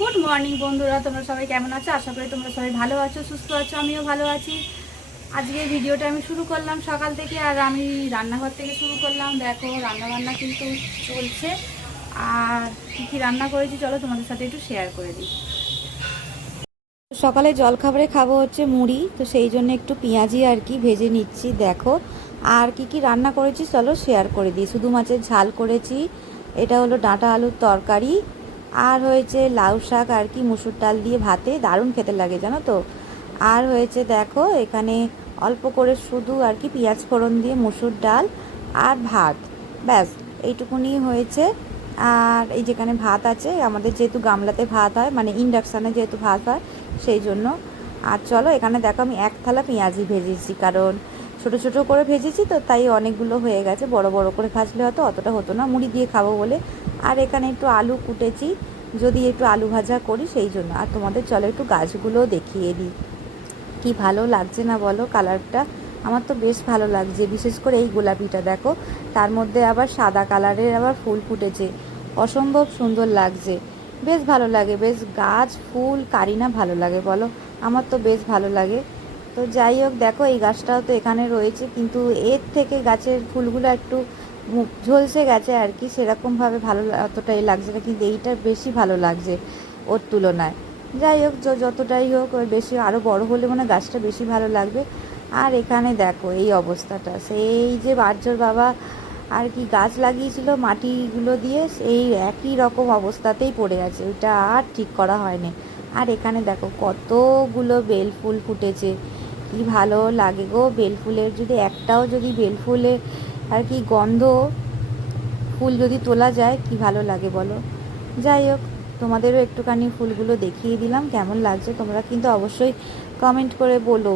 Good morning বন্ধুরা, তোমরা সবাই কেমন আছো? আশা করি তোমরা সবাই ভালো আছো, সুস্থ আছো। আমিও ভালো আছি। আজকে ভিডিওটা আমি শুরু করলাম সকাল থেকে, আর আমি রান্নাঘর থেকে শুরু করলাম। দেখো রান্নাবান্না কিন্তু চলছে, আর কী কী রান্না করেছি চলো তোমাদের সাথে একটু শেয়ার করে দিই। সকালে জলখাবারে খাবো হচ্ছে মুড়ি, তো সেই জন্য একটু পেঁয়াজি আর কি ভেজে নিচ্ছি। দেখো আর কি কি রান্না করেছি চলো শেয়ার করে দিই। শুধু মাছের ঝাল করেছি, এটা হলো ডাঁটা আলুর তরকারি, আর হয়েছে লাউ শাক আর কি মুসুর ডাল দিয়ে ভাতে, দারুণ খেতে লাগে জানো তো। আর হয়েছে দেখো এখানে অল্প করে শুধু আর কি পেঁয়াজ ফোড়ন দিয়ে মুসুর ডাল আর ভাত, ব্যাস এইটুকুনি হয়েছে। আর এই যেখানে ভাত আছে, আমাদের যেহেতু গামলাতে ভাত হয়, মানে ইন্ডাকশানে যেহেতু ভাত হয় সেই জন্য। আর চলো এখানে দেখো আমি এক থালা পেঁয়াজি ভেজেছি, কারণ ছোটো ছোটো করে ভেজেছি তো তাই অনেকগুলো হয়ে গেছে। বড় বড় করে ভাজলে হয়তো অতটা হতো না, মুড়ি দিয়ে খাবো বলে। আর এখানে একটু আলু কুটেছি, যদি একটু আলু ভাজা করি সেই জন্য। আর তোমাদের চলো একটু গাছগুলোও দেখিয়ে দিই, কি ভালো লাগছে না বলো কালারটা। আমার তো বেশ ভালো লাগছে, বিশেষ করে এই গোলাপিটা দেখো, তার মধ্যে আবার সাদা কালারের আবার ফুল ফুটেছে, অসম্ভব সুন্দর লাগছে। বেশ ভালো লাগে, বেশ গাছ ফুল কারি না ভালো লাগে বলো? আমার তো বেশ ভালো লাগে। তো যাই হোক দেখো এই গাছটাও তো এখানে রয়েছে, কিন্তু এর থেকে গাছের ফুলগুলো একটু ঝলসে গেছে আর কি, সেরকমভাবে ভালো অতটাই লাগছে না, কিন্তু এইটা বেশি ভালো লাগছে ওর তুলনায়। যাই হোক যতটাই হোক ওর বেশি আরও বড় হলে মানে গাছটা বেশি ভালো লাগবে। আর এখানে দেখো এই অবস্থাটা, সেই যে বার্জর বাবা আর কি গাছ লাগিয়েছিল মাটিগুলো দিয়ে, সেই একই রকম অবস্থাতেই পড়ে আছে, ওইটা আর ঠিক করা হয়নি। আর এখানে দেখো কতগুলো বেল ফুল ফুটেছে, কি ভালো লাগে গো। বেল ফুলের যদি একটাও যদি বেল ফুলে আর কি গন্ধ ফুল যদি তোলা যায় কি ভালো লাগে বলো। যাই হোক তোমাদেরও একটুখানি ফুলগুলো দেখিয়ে দিলাম, কেমন লাগছে তোমরা কিন্তু অবশ্যই কমেন্ট করে বলো।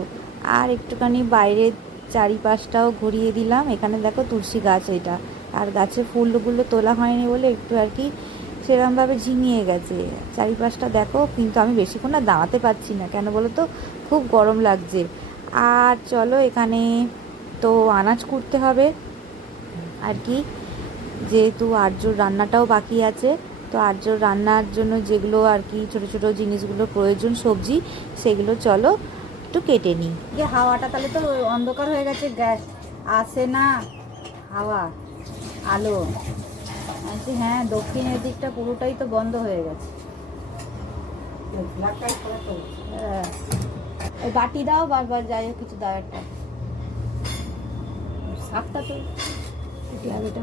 আর একটুখানি বাইরের চারিপাশটাও ঘুরিয়ে দিলাম। এখানে দেখো তুলসী গাছ, এটা আর গাছে ফুলগুলো তোলা হয়নি বলে একটু আর কি সেরকমভাবে ঝিমিয়ে গেছে চারিপাশটা দেখো। কিন্তু আমি বেশিক্ষণ না দাঁড়াতে পারছি না, কেন বলো তো, খুব গরম লাগছে। আর চলো এখানে তো আনাজ কুটতে হবে আর কি, যেহেতু আর্যর রান্নাটাও বাকি আছে। তো আর্যর রান্নার জন্য যেগুলো আর কি ছোটো ছোটো জিনিসগুলো প্রয়োজন সবজি, সেগুলো চলো একটু কেটে নিই। যে হাওয়াটা তাহলে তো অন্ধকার হয়ে গেছে, গ্যাস আসে না হাওয়া আলো আচ্ছা। হ্যাঁ দক্ষিণের দিকটা পুরোটাই তো বন্ধ হয়ে গেছে। হ্যাঁ ওই বাটি দাও, বারবার যাই হোক কিছু দাও একটা, সাপটা তো এটা।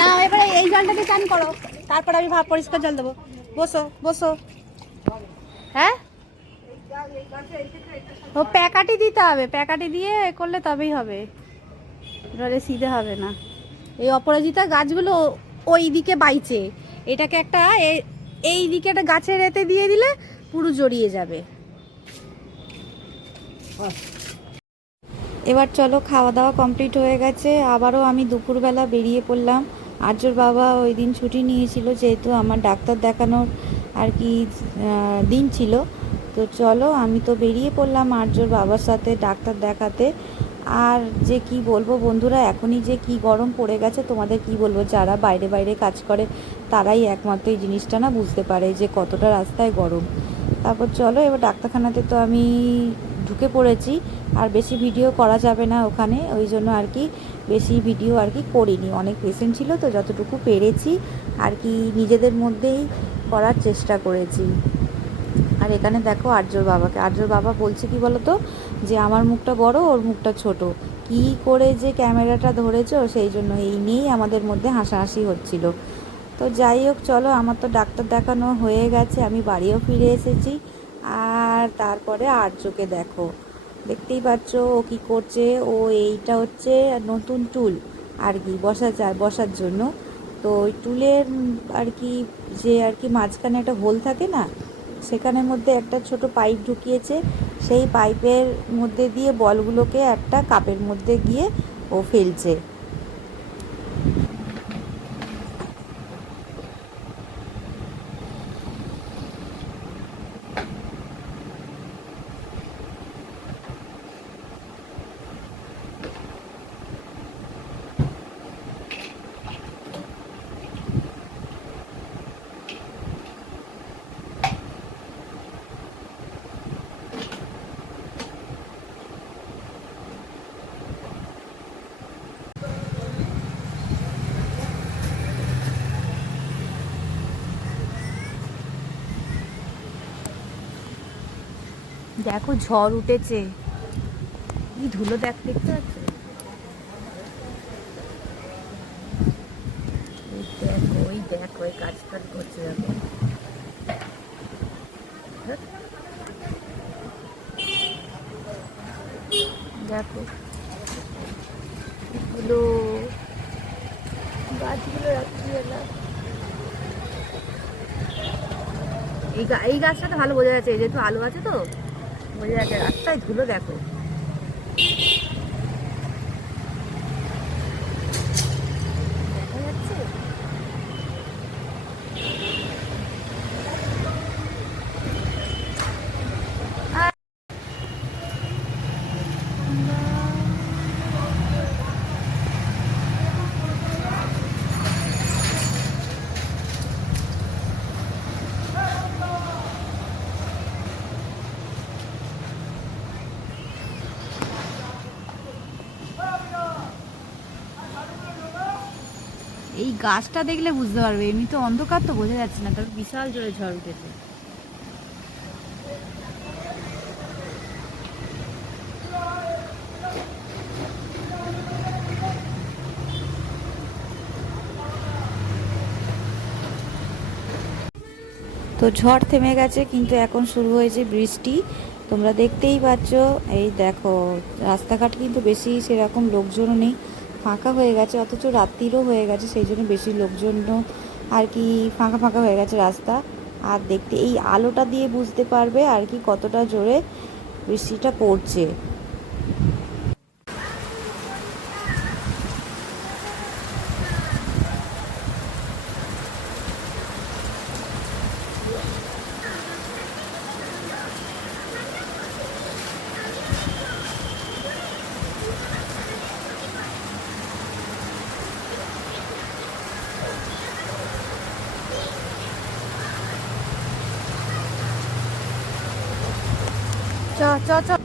না এবারে এই জলটাকে চান করো, তারপর আমি ভাব পরিষ্কার জল দেবো। বসো বসো। হ্যাঁ ও প্যাকাটি দিতে হবে, প্যাকাটি দিয়ে করলে তবেই হবে, এবারে সিধে হবে না। এই অপরাজিতা গাছগুলো ওই দিকে বাইছে, এটাকে একটা এই দিকে একটা গাছের এতে দিয়ে দিলে পুরো জড়িয়ে যাবে। এবার চলো খাওয়া দাওয়া কমপ্লিট হয়ে গেছে, আবারও আমি দুপুরবেলা বেরিয়ে পড়লাম। আর্যর বাবা ওই দিন ছুটি নিয়েছিল, যেহেতু আমার ডাক্তার দেখানোর আর কি দিন ছিল। তো চলো আমি তো বেরিয়ে পড়লাম আর্যর বাবার সাথে ডাক্তার দেখাতে। আর যে কি বলবো বন্ধুরা, এখনই যে কি গরম পড়ে গেছে তোমাদের কি বলবো, যারা বাইরে বাইরে কাজ করে তারাই একমাত্র এই জিনিসটা না বুঝতে পারে যে কতটা রাস্তায় গরম। তারপর চলো এবার ডাক্তারখানাতে তো আমি ঢুকে পড়েছি, আর বেশি ভিডিও করা যাবে না ওখানে, ওই জন্য আর কি বেশি ভিডিও আর কি করিনি। অনেক পেশেন্ট ছিল তো যতটুকু পেরেছি আর কি নিজেদের মধ্যেই করার চেষ্টা করেছি। আর এখানে দেখো আর্যর বাবাকে, আর্যর বাবা বলছে কি বলতো, যে আমার মুখটা বড় ওর মুখটা ছোট, কি করে যে ক্যামেরাটা ধরেছো, সেই জন্য এই নিয়েই আমাদের মধ্যে হাসাহাসি হচ্ছিল। তো যাই হোক চলো আমার তো ডাক্তার দেখানো হয়ে গেছে, আমি বাড়িও ফিরে এসেছি। আর তারপরে আর্যকে দেখো, দেখতেই পাচ্ছ ও কী করছে। ও এইটা হচ্ছে নতুন টুল আর কি বসার জন্য। তো ওই টুলের আর কি যে আর কি মাঝখানে একটা হোল থাকে না, সেখানের মধ্যে একটা ছোট পাইপ ঢুকিয়েছে, সেই পাইপের মধ্যে দিয়ে বলগুলোকে একটা কাপের মধ্যে গিয়ে ও ফেলছে। দেখো ঝড় উঠেছে, কি ধুলো দেখতে পাচ্ছ? দেখো ওই দেখো ওই কাজ টাজ করছে দেখো। দেখো এগুলো গাছগুলো রাত্রিবেলা, এই গাছটাতে ভালো বোঝা যাচ্ছে, যেহেতু আলো আছে তো বোঝা যাচ্ছে। রাস্তায় ধুলো দেখো। দেখা যাচ্ছে। এই গাছটা দেখলে বুঝতে পারবে, এমনি তো অন্ধকার তো বোঝা যাচ্ছে না, কারণ বিশাল জোরে ঝড় উঠেছে। তো ঝড় থেমে গেছে, কিন্তু এখন শুরু হয়েছে বৃষ্টি, তোমরা দেখতেই পাচ্ছ। এই দেখো রাস্তাঘাট কিন্তু বেশি সেরকম লোকজনও নেই, ফাঁকা হয়ে গেছে, অথচ রাত্রিরও হয়ে গেছে, সেই জন্য বেশি লোকজনও আর কি ফাঁকা ফাঁকা হয়ে গেছে রাস্তা। আর দেখতে এই আলোটা দিয়ে বুঝতে পারবে আর কি কতটা জোরে বৃষ্টিটা পড়ছে।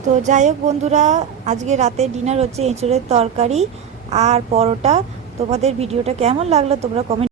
তো যাই হোক বন্ধুরা, আজকে রাতে ডিনার হচ্ছে এঁচড়ের তরকারি আর পরোটা। তোমাদের ভিডিওটা কেমন লাগলো তোমরা কমেন্ট